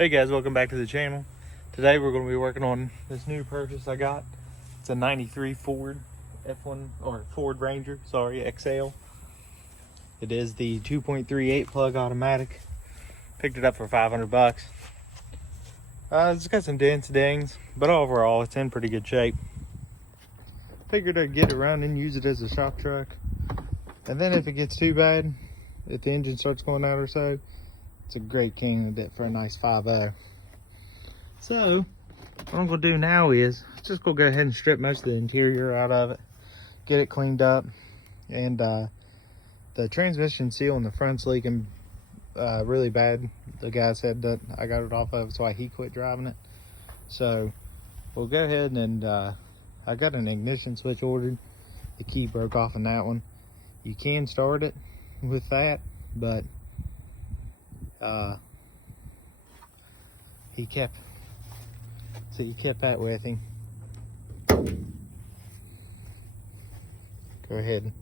Hey guys, welcome back to the channel. Today we're going to be working on this new purchase I got. It's a 93 Ford F1 or Ford Ranger, sorry, XL. It is the 2.38 plug automatic. Picked it up for 500 bucks. It's got some dents, dings, but overall it's in pretty good shape. Figured I'd get it running, use it as a shop truck. And then if it gets too bad, if the engine starts going out or so, it's a great candidate for a nice 5.0. So, what I'm gonna do now is just go ahead and strip most of the interior out of it, get it cleaned up, and the transmission seal in the front's leaking really bad. The guy said that I got it off of, that's why he quit driving it. So, we'll go ahead and I got an ignition switch ordered. The key broke off on that one. You can start it with that, but he kept that with him. Go ahead.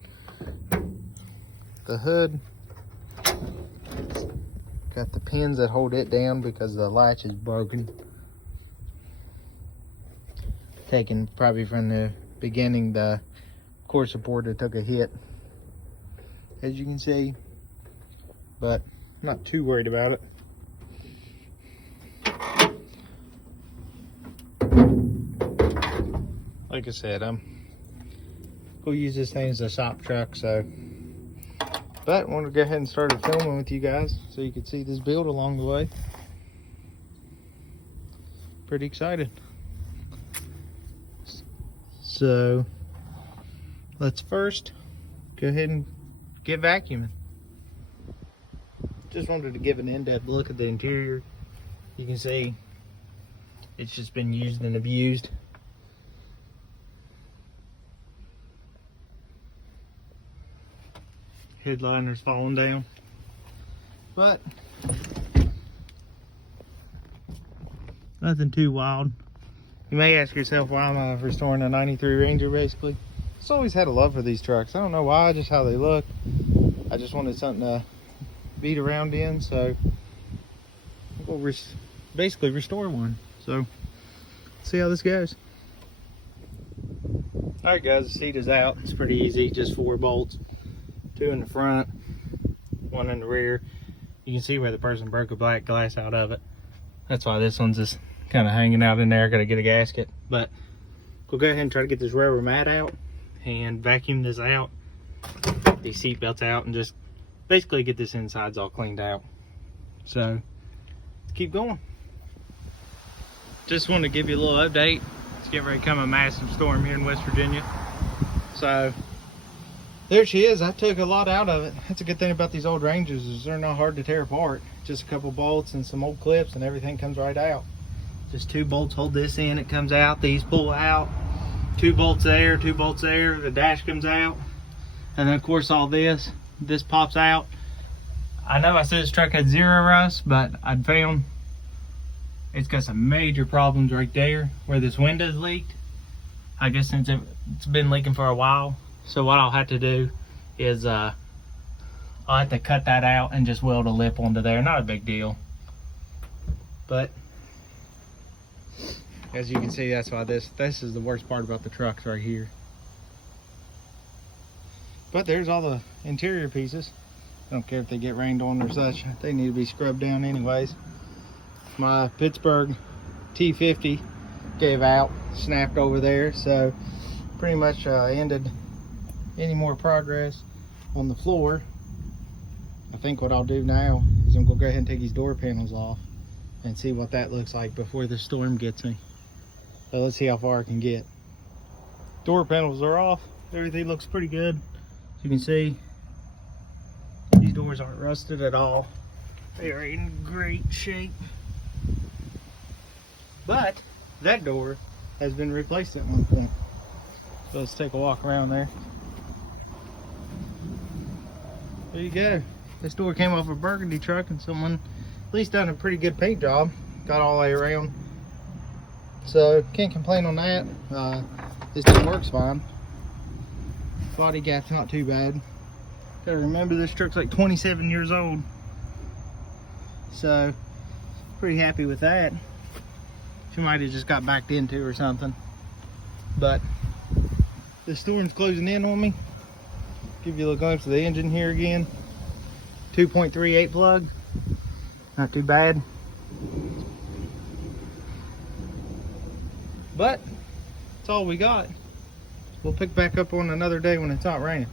The hood got the pins that hold it down because the latch is broken. Taken probably from the beginning, the core supporter took a hit, as you can see, but I'm not too worried about it. Like I said, I'm gonna use this thing as a shop truck, so. But I want to go ahead and start filming with you guys so you can see this build along the way. Pretty excited. So let's first go ahead and get vacuuming. Just wanted to give an in-depth look at the interior. You can see it's just been used and abused. Headliner's falling down, but nothing too wild. You may ask yourself, why am I restoring a 93 Ranger basically? Just always had a love for these trucks. I don't know why, just how they look. I just wanted something to beat around in, so we'll basically restore one. So see how this goes. All right guys, the seat is out. It's pretty easy, just 4 bolts, 2 in the front, 1 in the rear. You can see where the person broke a black glass out of it. That's why this one's just kind of hanging out in there. Gotta get a gasket, but we'll go ahead and try to get this rubber mat out and vacuum this out, these seat belts out, and just basically get this insides all cleaned out. So let's keep going. Just want to give you a little update. It's getting ready to come a massive storm here in West Virginia. So there she is. I took a lot out of it. That's a good thing about these old Rangers, is they're not hard to tear apart. Just a couple bolts and some old clips and everything comes right out. Just 2 bolts hold this in, it comes out. These pull out. 2 bolts there, 2 bolts there. The dash comes out. And then of course all this pops out. I know I said this truck had 0 rust, but I'd found it's got some major problems right there where this window's leaked. I guess since it's been leaking for a while. So what I'll have to do is I'll have to cut that out and just weld a lip onto there. Not a big deal. But as you can see, that's why this is the worst part about the trucks right here. But there's all the interior pieces. I don't care if they get rained on or such. They need to be scrubbed down anyways. My Pittsburgh T50 gave out, snapped over there, so pretty much ended any more progress on the floor. I think what I'll do now is I'm gonna go ahead and take these door panels off and see what that looks like before the storm gets me. So let's see how far I can get. Door panels are off. Everything looks pretty good. As you can see, these doors aren't rusted at all. They are in great shape. But that door has been replaced at one point. So let's take a walk around there. There you go. This door came off a Burgundy truck, and someone at least done a pretty good paint job. Got all the way around. So can't complain on that. This thing works fine. Body gap's not too bad. Gotta remember this truck's like 27 years old. So Pretty happy with that. She might have just got backed into or something. But the storm's closing in on me. Give you a little glimpse of the engine here again. 2.38 plug. Not too bad. But that's all we got. We'll pick back up on another day when it's not raining.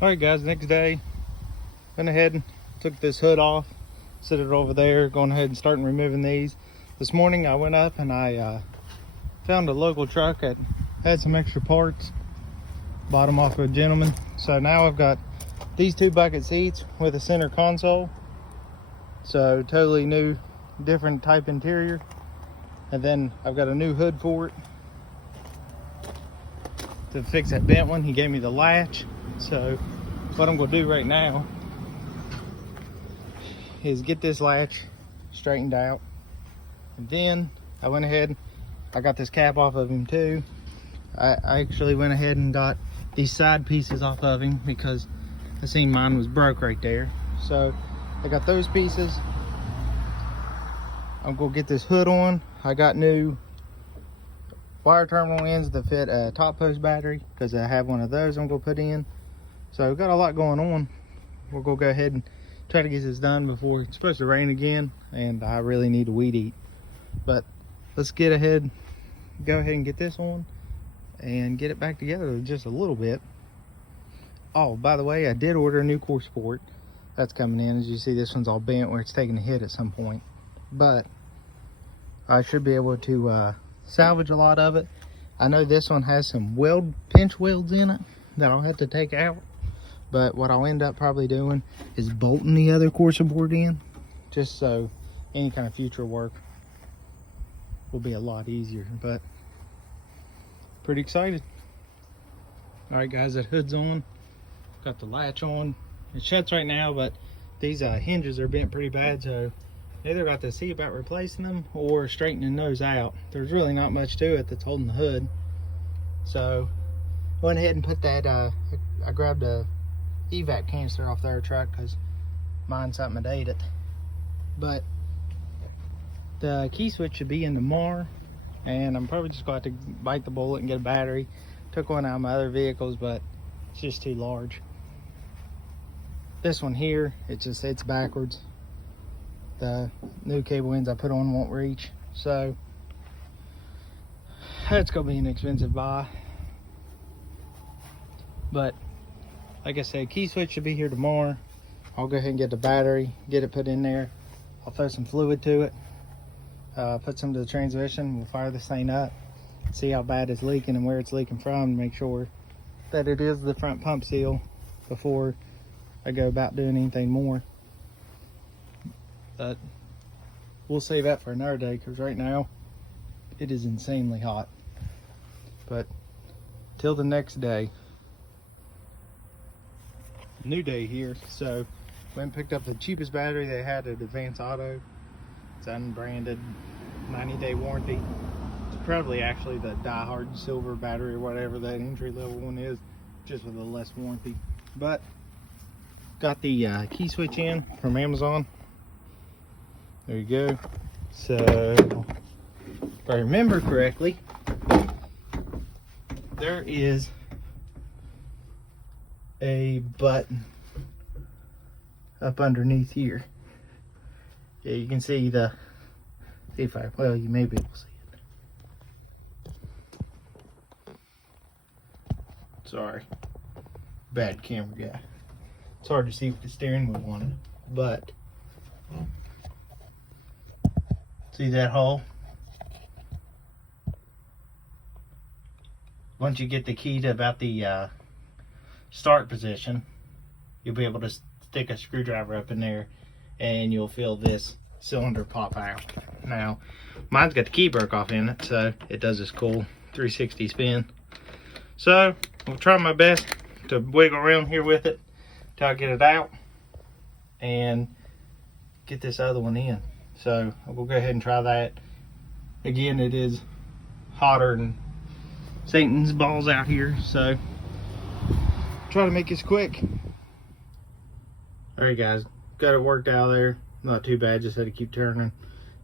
Alright guys, next day, went ahead and took this hood off, set it over there, going ahead and starting removing these. This morning I went up and I found a local truck that had some extra parts, bought them off of a gentleman. So now I've got these 2 bucket seats with a center console. So totally new, different type interior. And then I've got a new hood for it to fix that bent one. He gave me the latch. So what I'm gonna do right now is get this latch straightened out. And then I went ahead, I got this cap off of him too. I actually went ahead and got these side pieces off of him because I seen mine was broke right there. So I got those pieces. I'm gonna get this hood on. I got new wire terminal ends that fit a top post battery because I have one of those I'm gonna put in. So we've got a lot going on. We're gonna go ahead and try to get this done before it's supposed to rain again, and I really need to weed eat. But let's go ahead and get this on and get it back together just a little bit. Oh, by the way, I did order a new core support. That's coming in. As you see, this one's all bent where it's taking a hit at some point. But I should be able to salvage a lot of it. I know this one has some pinch welds in it that I'll have to take out. But what I'll end up probably doing is bolting the other core support in, just so any kind of future work will be a lot easier. But pretty excited. All right guys, that hood's on. Got the latch on. It shuts right now, but these hinges are bent pretty bad, so either got to see about replacing them or straightening those out. There's really not much to it that's holding the hood. So went ahead and put that, I grabbed a evac canister off their truck because mine's something that ate it. But the key switch should be in tomorrow, and I'm probably just going to have to bite the bullet and get a battery. Took one out of my other vehicles, but it's just too large. This one here, it's backwards. The new cable ends I put on won't reach, so that's gonna be an expensive buy. But like I said, key switch should be here tomorrow. I'll go ahead and get the battery, get it put in there. I'll throw some fluid to it, put some to the transmission. We'll fire this thing up, see how bad it's leaking and where it's leaking from, make sure that it is the front pump seal before I go about doing anything more. But we'll save that for another day because right now it is insanely hot. But till the next day, new day here. So went and picked up the cheapest battery they had at Advance Auto. It's unbranded, 90-day warranty. It's probably actually the die-hard silver battery or whatever that entry level one is, just with a less warranty. But got the key switch in from Amazon. There you go. So if I remember correctly, there is a button up underneath here. Yeah, you can see the, see if I, well, you may be able to see it. Sorry, bad camera guy. It's hard to see with the steering wheel on it, but see that hole? Once you get the key to about the start position, you'll be able to stick a screwdriver up in there and you'll feel this cylinder pop out. Now, mine's got the key broke off in it, so it does this cool 360 spin. So, I'll try my best to wiggle around here with it till I get it out and get this other one in. So we'll go ahead and try that. Again, it is hotter than Satan's balls out here, so try to make this quick. All right guys, got it worked out there. not too bad. Just had to keep turning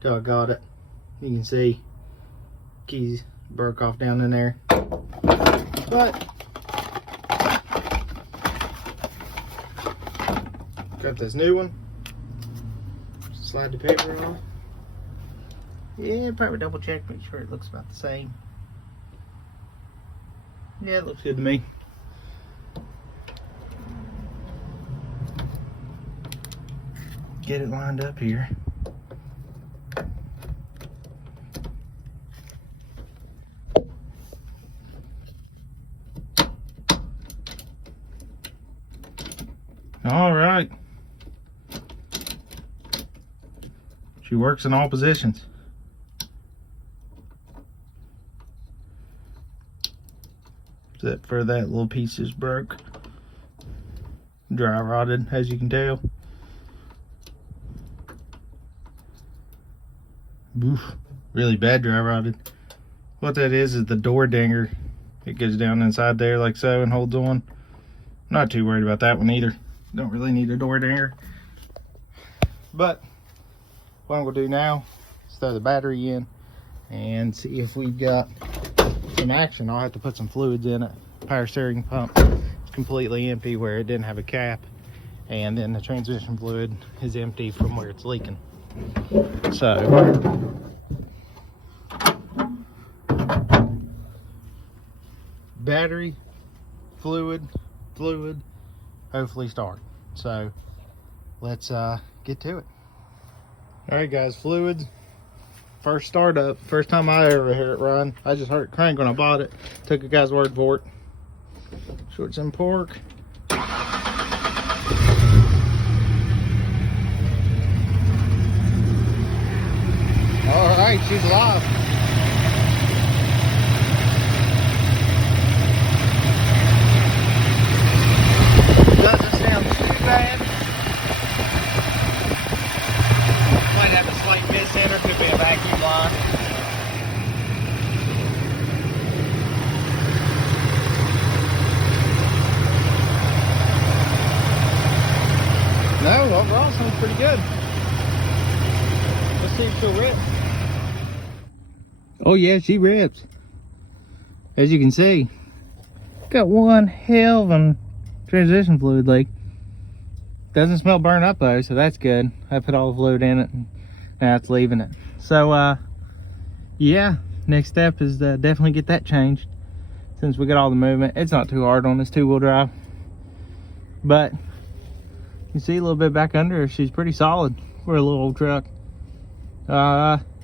till I got it. You can see keys broke off down in there, but got this new one. Slide the paper off. Yeah, probably double check, make sure it looks about the same. Yeah, it looks good to me. Get it lined up here. All right. She works in all positions. Except for that little piece just broke. Dry rotted, as you can tell. Oof, really bad dry rotted. What that is the door dinger. It goes down inside there like so and holds on. Not too worried about that one either. Don't really need a door dinger. But what I'm gonna do now is throw the battery in and see if we've got some action. I'll have to put some fluids in it. Power steering pump is completely empty where it didn't have a cap, and then the transmission fluid is empty from where it's leaking. So battery, fluid, hopefully start. So let's get to it. All right guys, fluids, first startup, first time I ever heard it run. I just heard it crank when I bought it. Took a guy's word for it. Shorts and pork. All right, she's alive. Doesn't sound too bad. Might have a slight miss in her, could be a vacuum line. No, overall sounds pretty good. Let's see if she'll rip. Oh yeah, she rips. As you can see, got one hell of a transition fluid leak. Doesn't smell burned up though, so that's good. I put all the fluid in it and now it's leaving it. So yeah, next step is to definitely get that changed. Since we got all the movement, it's not too hard on this two-wheel drive. But you see a little bit back under her, she's pretty solid for a little old truck.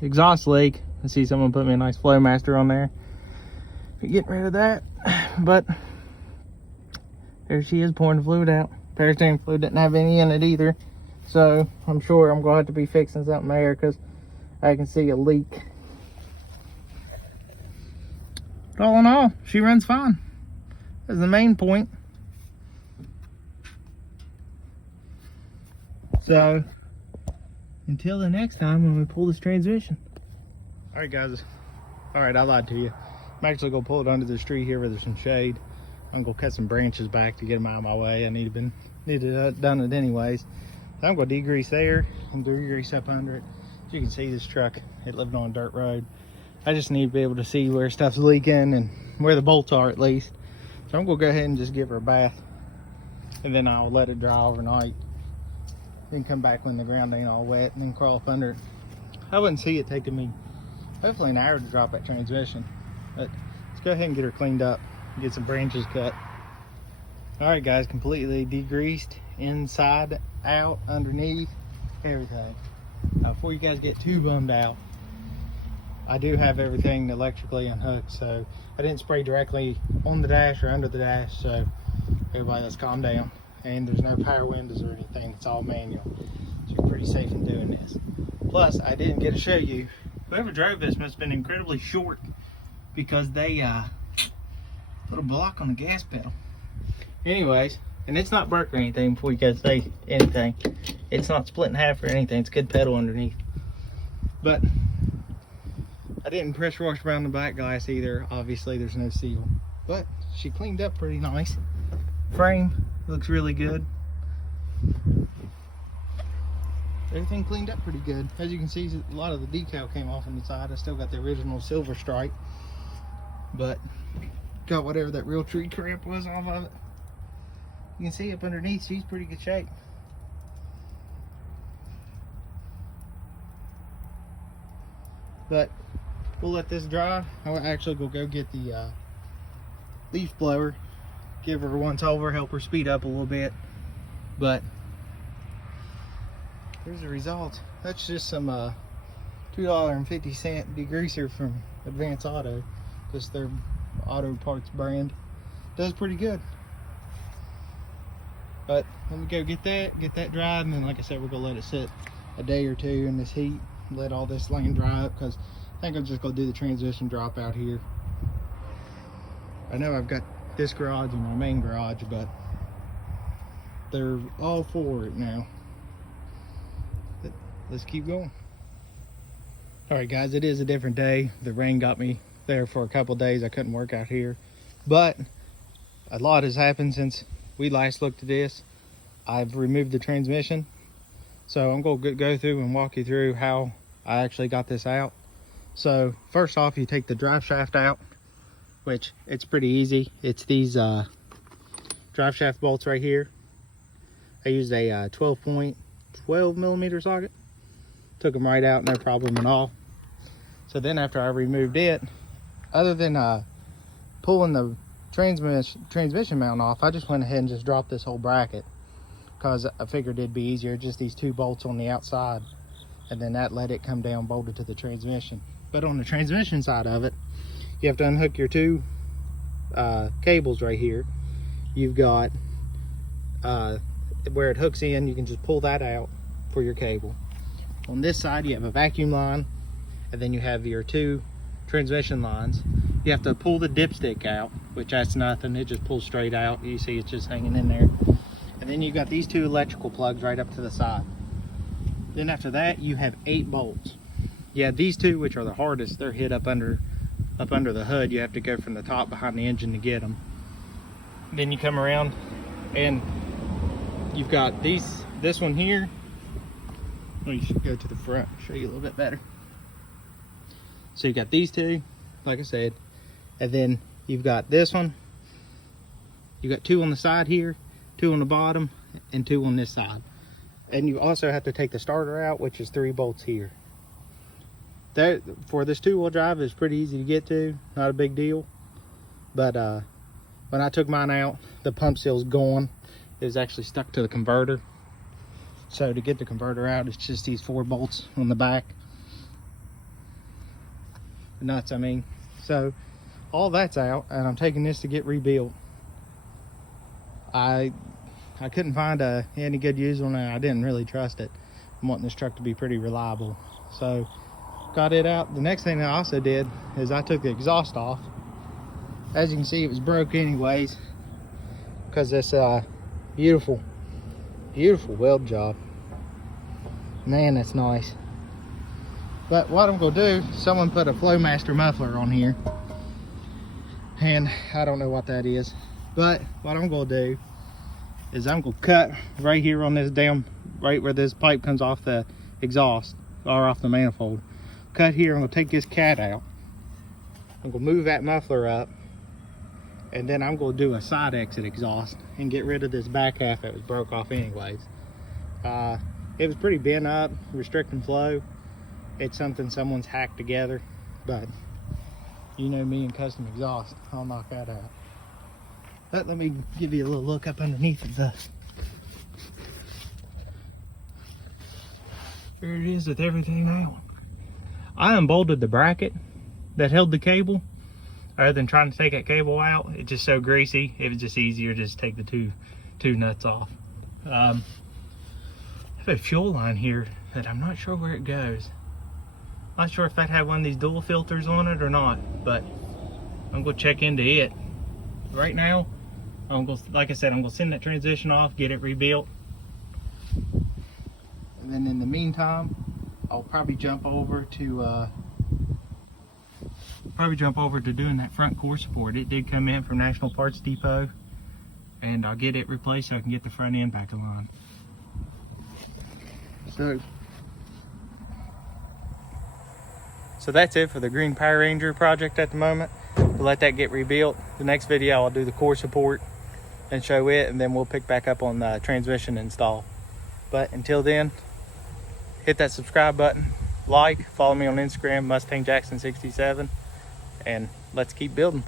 Exhaust leak. I see someone put me a nice Flowmaster on there. Getting rid of that. But there she is pouring the fluid out. Power steering fluid didn't have any in it either. So I'm sure I'm gonna have to be fixing something there because I can see a leak. But all in all, she runs fine. That's the main point. So until the next time when we pull this transmission. All right guys, all right, I lied to you. I'm actually gonna pull it under this tree here where there's some shade. I'm gonna cut some branches back to get them out of my way. I need to done it anyways. So I'm gonna degrease there and degrease up under it. As you can see, this truck, it lived on a dirt road. I just need to be able to see where stuff's leaking and where the bolts are at least. So I'm gonna go ahead and just give her a bath, and then I'll let it dry overnight. Then come back when the ground ain't all wet and then crawl up under it. I wouldn't see it taking me hopefully an hour to drop that transmission. But let's go ahead and get her cleaned up, get some branches cut. All right guys, completely degreased inside, out, underneath, everything. Before you guys get too bummed out, I do have everything electrically unhooked, so I didn't spray directly on the dash or under the dash, so everybody let's calm down. And there's no power windows or anything, it's all manual. So you're pretty safe in doing this. Plus, I didn't get to show you, whoever drove this must have been incredibly short because they put a block on the gas pedal. Anyways, and it's not burnt or anything before you guys say anything. It's not split in half or anything, it's a good pedal underneath. But I didn't pressure wash around the back glass either. Obviously there's no seal, but she cleaned up pretty nice. Frame looks really good. everything cleaned up pretty good. As you can see, a lot of the decal came off on the side. I still got the original silver stripe, but got whatever that real tree crap was off of it. You can see up underneath, she's pretty good shape. But we'll let this dry. I'll actually go get the leaf blower, give her a once over, help her speed up a little bit. But here's the result. That's just some $2.50 degreaser from Advance Auto, just their auto parts brand. Does pretty good. But let me go get that dried, and then like I said, we're gonna let it sit a day or two in this heat, let all this lane dry up, because I think I'm just gonna do the transition drop out here. I know I've got this garage and my main garage, but they're all for it now. But let's keep going. All right, guys, it is a different day. The rain got me there for a couple days. I couldn't work out here, but a lot has happened since we last looked at this. I've removed the transmission, so I'm going to go through and walk you through how I actually got this out. So first off, you take the drive shaft out, which it's pretty easy. It's these drive shaft bolts right here. I used a 12 millimeter socket. Took them right out, no problem at all. So then after I removed it, other than pulling the transmission mount off, I just went ahead and just dropped this whole bracket, because I figured it'd be easier, just these two bolts on the outside, and then that let it come down bolted to the transmission. But on the transmission side of it, you have to unhook your two cables right here. You've got where it hooks in, you can just pull that out for your cable. On this side, you have a vacuum line, and then you have your two transmission lines. You have to pull the dipstick out, which that's nothing, it just pulls straight out. You see it's just hanging in there. And then you've got these two electrical plugs right up to the side. Then after that, you have 8 bolts. Yeah, these two, which are the hardest, they're hid up under the hood. You have to go from the top behind the engine to get them. Then you come around and you've got this one here. Well, you should go to the front, show you a little bit better. So you've got these two, like I said, and then you've got this one. You've got 2 on the side here, 2 on the bottom, and 2 on this side. And you also have to take the starter out, which is 3 bolts here. That, for this 2-wheel drive, is pretty easy to get to, not a big deal. But when I took mine out, the pump seal's gone. It was actually stuck to the converter. So to get the converter out, it's just these 4 bolts on the back. Nuts, I mean. So all that's out, and I'm taking this to get rebuilt. I couldn't find any good use on it. I didn't really trust it. I'm wanting this truck to be pretty reliable. So got it out. The next thing I also did is I took the exhaust off. As you can see, it was broke anyways, because this beautiful weld job. Man, that's nice. But what I'm gonna do, someone put a Flowmaster muffler on here, and I don't know what that is, but what I'm gonna do is I'm gonna cut right here on this right where this pipe comes off the exhaust, or off the manifold. Cut here, I'm gonna take this cat out. I'm gonna move that muffler up, and then I'm gonna do a side exit exhaust and get rid of this back half that was broke off anyways. It was pretty bent up, restricting flow. It's something someone's hacked together, but you know me and custom exhaust, I'll knock that out. But let me give you a little look up underneath of the, there it is with everything out. I unbolted the bracket that held the cable. Rather than trying to take that cable out, it's just so greasy, it was just easier to just take the two nuts off. I have a fuel line here that I'm not sure where it goes. Not sure if that had one of these dual filters on it or not, but I'm gonna check into it. Right now, like I said, I'm gonna send that transition off, get it rebuilt. And then in the meantime, I'll probably jump over to doing that front core support. It did come in from National Parts Depot, and I'll get it replaced so I can get the front end back in line. So So that's it for the Green Power Ranger project at the moment. We'll let that get rebuilt. The next video I'll do the core support and show it, and then we'll pick back up on the transmission install. But until then, hit that subscribe button, like, follow me on Instagram, Mustang Jackson 67, and let's keep building.